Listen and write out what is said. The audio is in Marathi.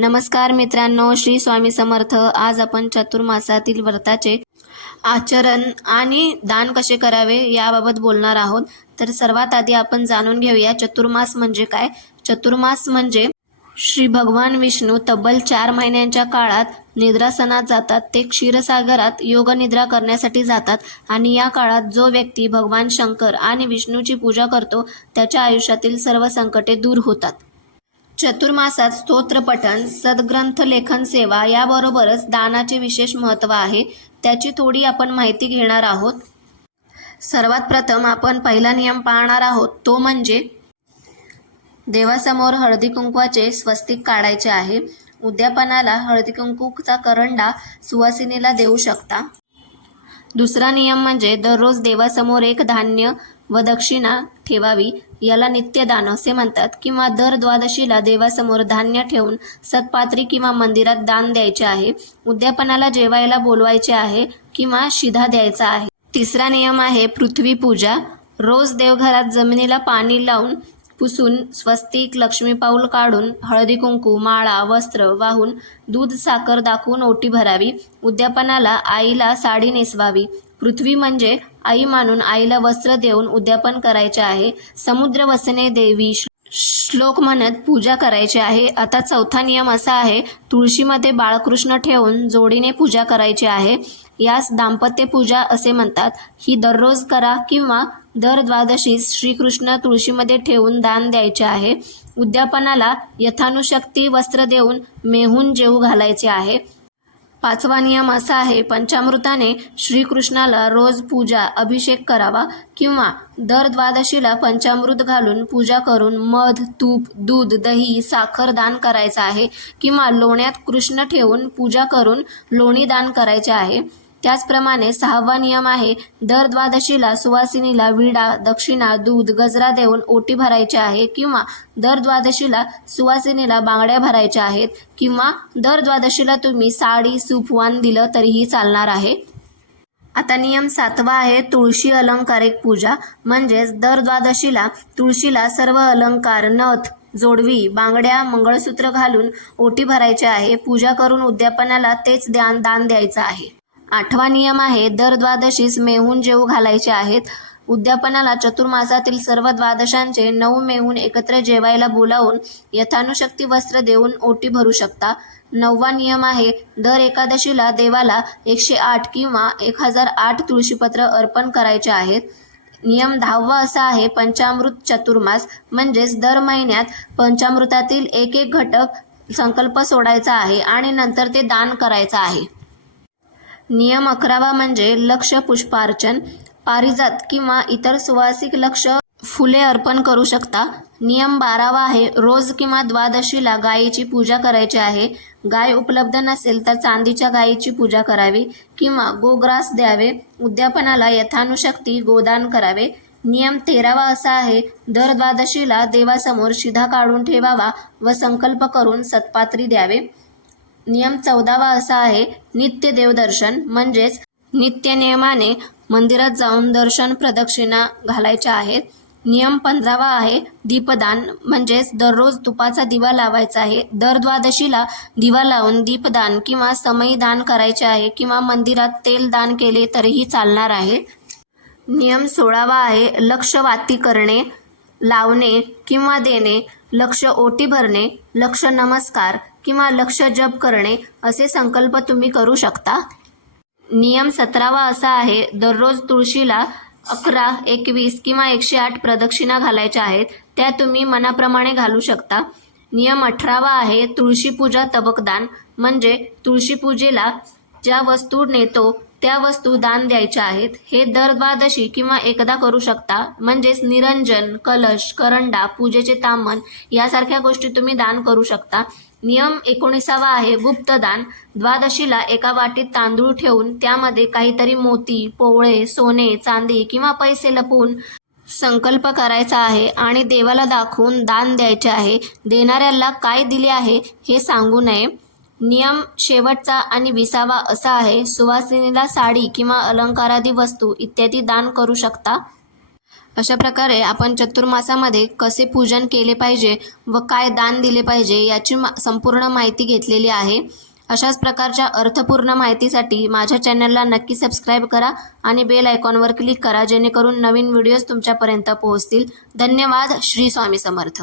नमस्कार मित्रांनो श्री स्वामी समर्थ. आज आपण चतुर्मासातील व्रताचे आचरण आणि दान कसे करावे याबाबत बोलणार आहोत. तर सर्वात आधी आपण जाणून घेऊया चतुर्मास म्हणजे काय. चतुर्मास म्हणजे श्री भगवान विष्णू तब्बल चार महिन्यांच्या काळात निद्रासनात जातात. ते क्षीरसागरात योगनिद्रा करण्यासाठी जातात आणि या काळात जो व्यक्ती भगवान शंकर आणि विष्णूची पूजा करतो त्याच्या आयुष्यातील सर्व संकटे दूर होतात. चतुर्मासात स्तोत्रपठण सद्ग्रंथ लेखन सेवा याबरोबरच दानाचे विशेष महत्त्व आहे. त्याची थोडी आपण माहिती घेणार आहोत. सर्वात प्रथम आपण पहिला नियम पाहणार आहोत. तो म्हणजे देवासमोर हळदी कुंकवाचे स्वस्तिक काढायचे आहे. उद्यापनाला हळदी कुंकूचा करंडा सुवासिनीला देऊ शकता. दुसरा नियम म्हणजे दररोज देवासमोर एक धान्य व दक्षिणा ठेवावी. याला नित्यदान असे म्हणतात. किंवा दर द्वादशीला देवासमोर धान्य ठेवून सत्पात्री किंवा मंदिरात दान द्यायचे आहे. उद्यापनाला जेवायला बोलवायचे आहे किंवा शिधा द्यायचा आहे. तिसरा नियम आहे पृथ्वी पूजा रोज देवघरात जमिनीला पाणी लावून पुसून स्वस्तिक लक्ष्मी पाऊल काढून हळदी कुंकू माळा वस्त्र वाहून दूध साखर दाखवून ओटी भरावी. उद्यापनाला आईला साडी नेसवावी. पृथ्वी म्हणजे आई मानून आईला वस्त्र देऊन उद्यापन करायचे आहे. समुद्र वसने देवी श्लोक म्हणत पूजा करायची आहे. आता चौथा नियम असा आहे तुळशीमध्ये बाळकृष्ण ठेवून जोडीने पूजा करायची आहे. यास दाम्पत्य पूजा असे म्हणतात. ही दररोज करा किंवा दर द्वादशीस श्रीकृष्ण तुळशीमध्ये ठेवून दान द्यायचे आहे. उद्यापनाला यथानुशक्ती वस्त्र देऊन मेहून जेऊ घालायचे आहे. पाचवा नियम असा आहे पंचामृताने श्रीकृष्णाला रोज पूजा अभिषेक करावा किंवा दर द्वादशीला पंचामृत घालून पूजा करून मध तूप दूध दही साखर दान करायचं आहे किंवा लोण्यात कृष्ण ठेवून पूजा करून लोणी दान करायचे आहे. त्याचप्रमाणे सहावा नियम आहे दर द्वादशीला सुवासिनीला विडा दक्षिणा दूध गजरा देऊन ओटी भरायची आहे किंवा दर द्वादशीला सुवासिनीला बांगड्या भरायच्या आहेत किंवा दर द्वादशीला तुम्ही साडी सुफवान दिलं तरीही चालणार आहे. आता नियम सातवा आहे तुळशी अलंकारिक पूजा. म्हणजेच दर द्वादशीला तुळशीला सर्व अलंकार नथ जोडवी बांगड्या मंगळसूत्र घालून ओटी भरायचे आहे. पूजा करून उद्यापनाला तेच दान दान द्यायचं आहे. आठवा नियम आहे दर द्वादशीस मेहून जेऊ घालायचे आहेत. उद्यापनाला चतुर्मासातील सर्व द्वादशांचे नऊ मेहून एकत्र जेवायला बोलावून यथानुशक्ती वस्त्र देऊन ओटी भरू शकता. नववा नियम आहे दर एकादशीला देवाला एकशे आठ किंवा एक हजार आठ तुळशीपत्र अर्पण करायचे आहेत. नियम दहावा असा आहे पंचामृत चतुर्मास म्हणजेच दर महिन्यात पंचामृतातील एक एक घटक संकल्प सोडायचा आहे आणि नंतर ते दान करायचं आहे. नियम अकरावा म्हणजे लक्ष पुष्पार्चन पारिजात किंवा इतर सुवासिक लक्ष फुले अर्पण करू शकता. नियम बारावा आहे रोज किंवा द्वादशीला गायीची पूजा करायची आहे. गाय उपलब्ध नसेल तर चांदीच्या गायीची पूजा करावी किंवा गोग्रास द्यावे. उद्यापनाला यथानुशक्ती गोदान करावे. नियम तेरावा असा आहे दर द्वादशीला देवासमोर शिधा काढून ठेवावा व संकल्प करून सत्पात्री द्यावे. नियम चौदावा असा आहे नित्य देवदर्शन म्हणजेच नित्य नियमाने मंदिरात जाऊन दर्शन प्रदक्षिणा घालायच्या आहेत. नियम पंधरावा आहे दीपदान म्हणजेच दररोज तुपाचा दिवा लावायचा आहे. दर द्वादशीला दिवा लावून दीपदान किंवा समयी दान करायचे आहे किंवा मंदिरात तेल दान केले तरीही चालणार आहे. नियम सोळावा आहे लक्ष वाती करणे लावणे किंवा देणे लक्ष ओटी भरणे लक्ष नमस्कार किंवा लक्ष जप करणे असे संकल्प तुम्ही करू शकता. नियम सतरावा असा आहे दररोज तुळशीला अकरा एकवीस किंवा एकशे आठ प्रदक्षिणा घालायच्या आहेत त्या तुम्ही मनाप्रमाणे घालू शकता. नियम अठरावा आहे तुळशीपूजा तबकदान म्हणजे तुळशीपूजेला ज्या वस्तू नेतो त्या वस्तू दान द्यायच्या आहेत. हे दर द्वादशी किंवा एकदा करू शकता म्हणजेच निरंजन कलश करंडा पूजेचे तामन यासारख्या गोष्टी तुम्ही दान करू शकता. नियम एकोणीसावा आहे. गुप्तदान. द्वादशीला एका वाटीत तांदूळ ठेवून त्यामध्ये काहीतरी मोती पोवळे सोने चांदी किंवा पैसे लपवून संकल्प करायचा आहे आणि देवाला दाखवून दान द्यायचे आहे. देणाऱ्याला काय दिले आहे हे सांगू नये. नियम शेवटचा आणि विसावा असा आहे. सुवासिनीला साडी किंवा अलंकारादी वस्तू इत्यादी दान करू शकता. अशा प्रकारे आपण चतुर्मासामध्ये कसे पूजन केले पाहिजे व काय दान दिले पाहिजे याची मा संपूर्ण माहिती घेतलेली आहे. अशाच प्रकारच्या अर्थपूर्ण माहितीसाठी माझ्या चॅनलला नक्की सबस्क्राईब करा आणि बेल आयकॉनवर क्लिक करा जेणेकरून नवीन व्हिडिओज तुमच्यापर्यंत पोहोचतील. धन्यवाद. श्री स्वामी समर्थ.